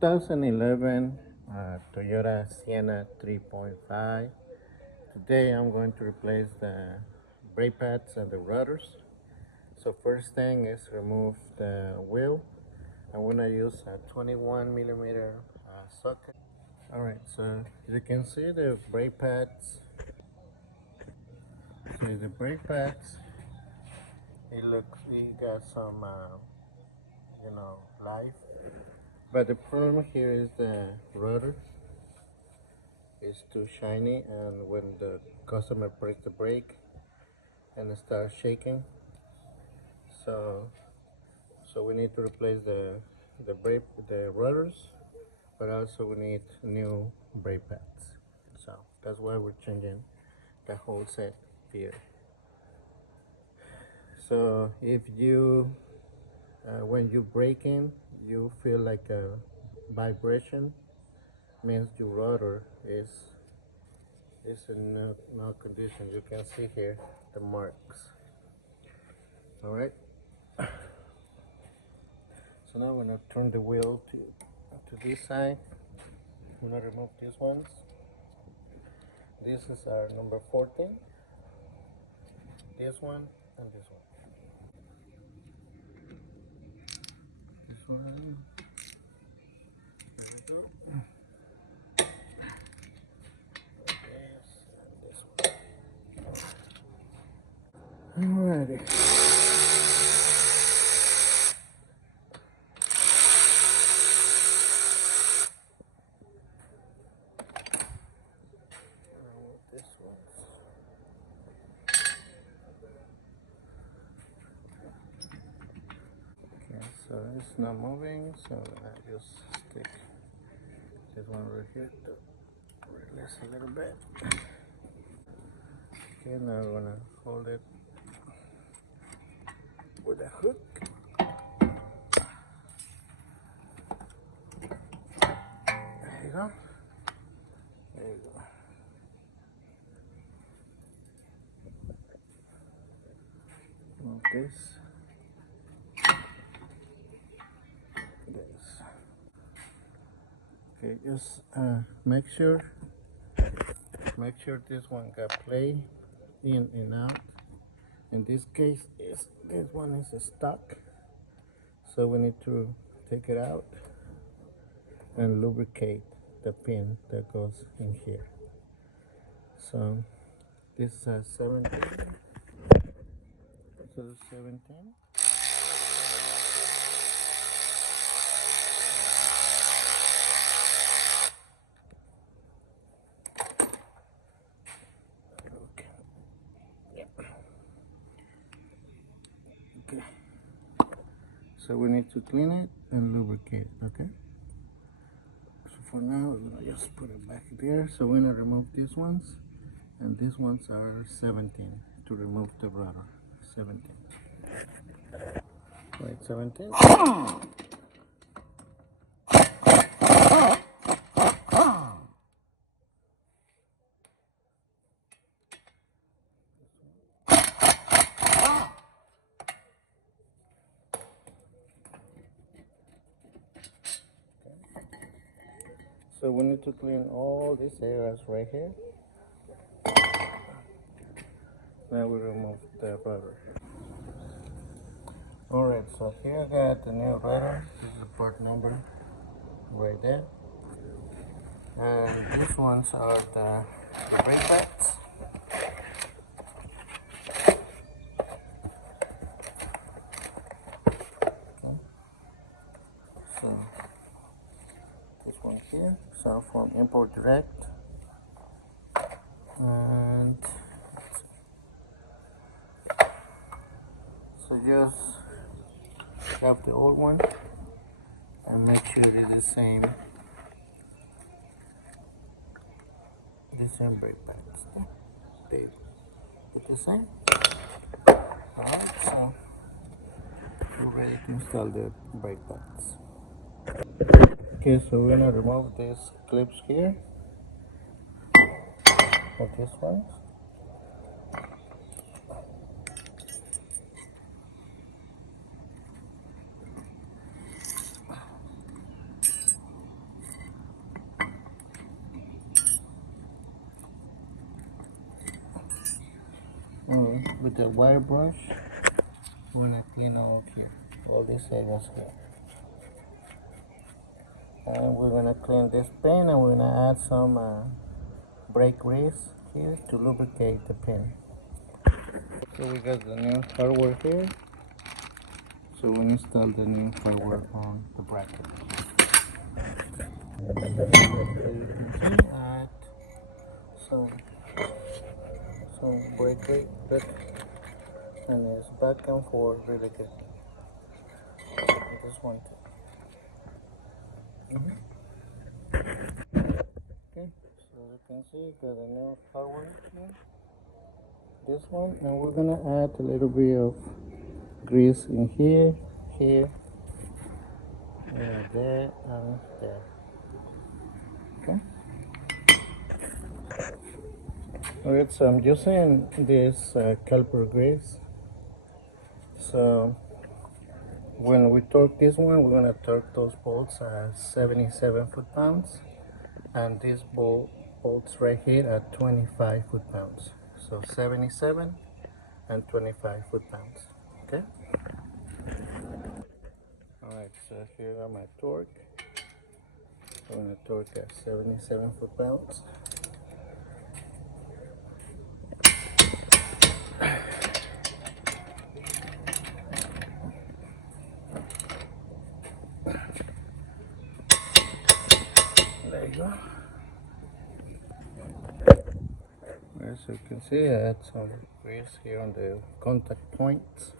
2011 Toyota Sienna 3.5. Today I'm going to replace the brake pads and the rotors. So first thing is remove the wheel. I'm going to use a 21 millimeter socket. Alright, so you can see the brake pads. See the brake pads. It got some life. But the problem here is the rotor is too shiny, and when the customer presses the brake and it starts shaking, so we need to replace the rotors, but also we need new brake pads. So that's why we're changing the whole set here. So if you when you brake in, you feel like a vibration, means your rotor is in no condition. You can see here the marks. All right. So now I'm gonna turn the wheel to this side. I'm gonna remove these ones. This is our number 14. This one and this one. This one. There we go. This and this one. Alrighty. This one. Okay, so it's not moving, so I just stick this one right here to release a little bit. Okay, now we're gonna hold it with a hook. There you go. There you go. Move this. Okay, just make sure this one got play in and out. In this case, this one is stuck, so we need to take it out and lubricate the pin that goes in here. So this is 17. So 17. Okay. Yeah. Okay. So we need to clean it and lubricate. Okay. So for now, we're gonna just put it back there. So we're gonna remove these ones, and these ones are 17 to remove the rudder. 17. Right, 17. So we need to clean all these areas right here. Now we remove the rudder. Alright, so here I got the new rudder. This is the part number right there. And these ones are the brake pads. Okay. So this one here, so from Import Direct. And so just have the old one and make sure they're the same brake pads. They look the same. Alright, so we're ready to install the brake pads. Okay, so we're gonna remove these clips here for this one. with the wire brush, we're gonna clean all here, all these areas here. And we're gonna clean this pin, and we're gonna add some brake grease here to lubricate the pin. So we got the new hardware here. So we install the new hardware on the bracket. So you can see add some brake grease, and it's back and forth really good. I just want to. Okay, so you can see got a new hardware here. This one, and we're gonna add a little bit of grease in here, there, and there. Okay. Alright, so I'm using this caliper grease. So when we torque this one, we're gonna torque those bolts at 77 foot-pounds, and these bolts right here at 25 foot-pounds. So 77 and 25 foot-pounds. Okay. All right. So here are my torque. I'm gonna torque at 77 foot-pounds. There you go. As you can see, I had some grease here on the contact points.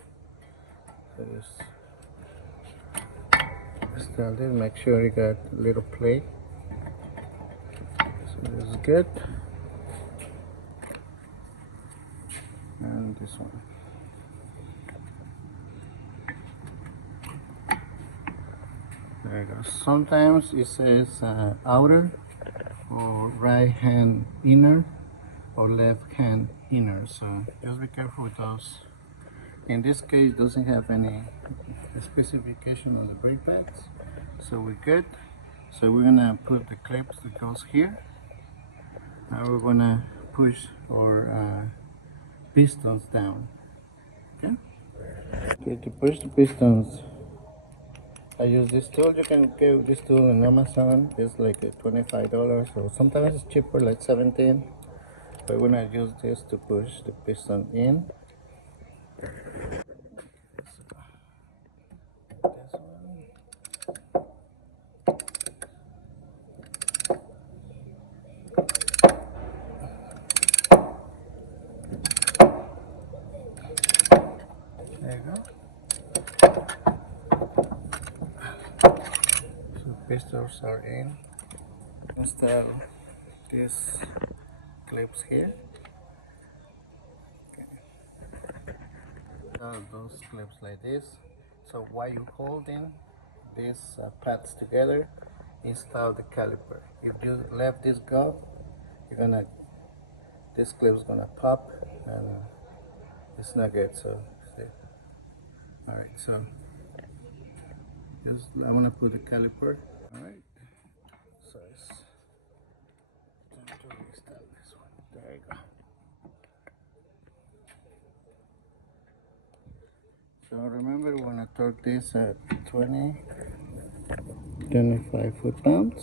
So just start it, make sure you got a little play. So this is good. And this one. There you go. Sometimes it says outer or right hand inner or left hand inner, so just be careful with those. In this case, doesn't have any specification on the brake pads, so we're good. So we're gonna put the clips that goes here, and we're gonna push our pistons down. Okay. Okay, to push the pistons, I use this tool. You can get this tool on Amazon. It's like $25, or sometimes it's cheaper, like 17. But we're gonna use this to push the piston in. There you go. So pistons are in. Install these clips here. Okay. Install those clips like this. So while you're holding these pads together, install the caliper. If you let this go, this clip's gonna pop, and it's not good. So see. All right, so I'm gonna put the caliper. All right, so it's time to restart this one. There you go. So remember, we're gonna torque this at 25 foot-pounds.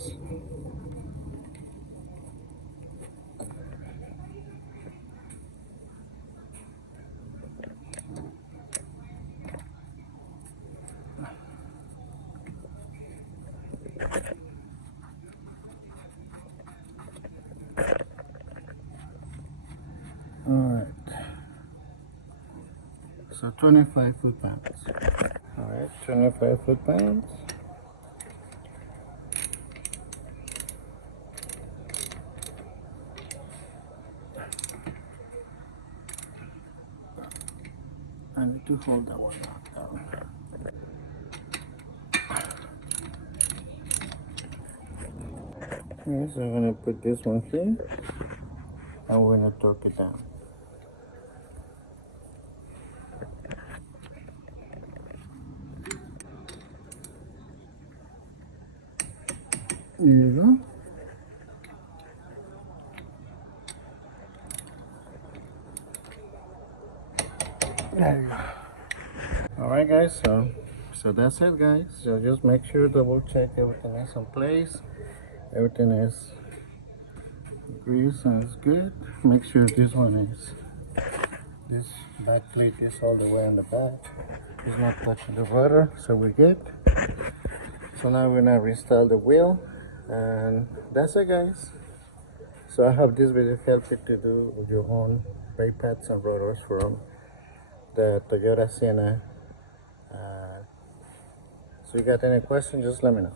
All right, so 25 foot-pounds. All right, 25 foot-pounds. I need to hold that one down. Okay, so I'm gonna put this one here, and we're gonna torque it down. There you go. There you go. All right, guys. So that's it, guys. So just make sure double check everything is in place. Everything is greased and it's good. Make sure this back plate is all the way on the back. It's not touching the rotor, so we're good. So now we're gonna reinstall the wheel, and that's it, guys. So I hope this video helped you to do your own brake pads and rotors from the Toyota Sienna. So you got any questions, just let me know.